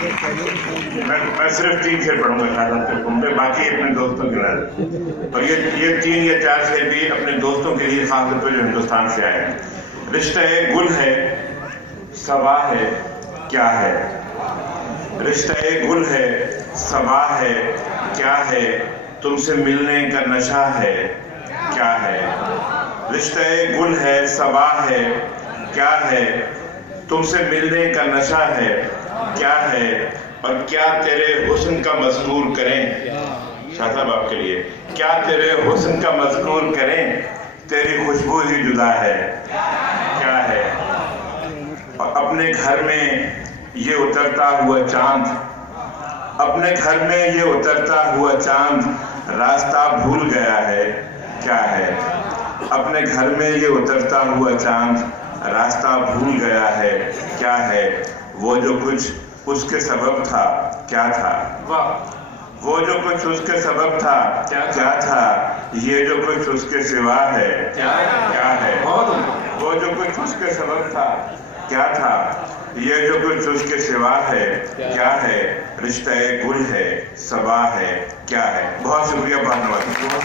मैं सिर्फ 3 शेर पढ़ूंगा शाहजाद के हुक्म पे, बाकी अपने दोस्तों के लिए। और ये 3 या 4 शेर भी अपने दोस्तों के लिए खास तौर पर जो हिंदुस्तान से आए हैं। रिश्ता गुल है सबा है क्या है, रिश्ता गुल है सबा है क्या है, तुमसे मिलने का नशा है क्या है। रिश्ता गुल है सबा है क्या है, तुमसे मिलने का नशा है क्या है, और क्या तेरे हुस्न का मज़कूर करें शाह साहब आपके लिए, क्या तेरे हुस्न का मज़कूर करें, तेरी खुशबू ही जुदा है क्या है। और अपने घर में ये उतरता हुआ चांद, अपने घर में ये उतरता हुआ चांद, रास्ता भूल गया है क्या है। अपने घर में ये उतरता हुआ चांद, रास्ता भूल गया है क्या है। वो जो कुछ उसके सबब था क्या था, वो जो कुछ उसके सबब था क्या था, ये जो कुछ उसके सिवा है क्या है। वो जो कुछ उसके सबब था क्या था, ये जो कुछ उसके सिवा है क्या है। रिश्ता गुल है सबा है क्या है। बहुत शुक्रिया, बहुत धन्यवाद।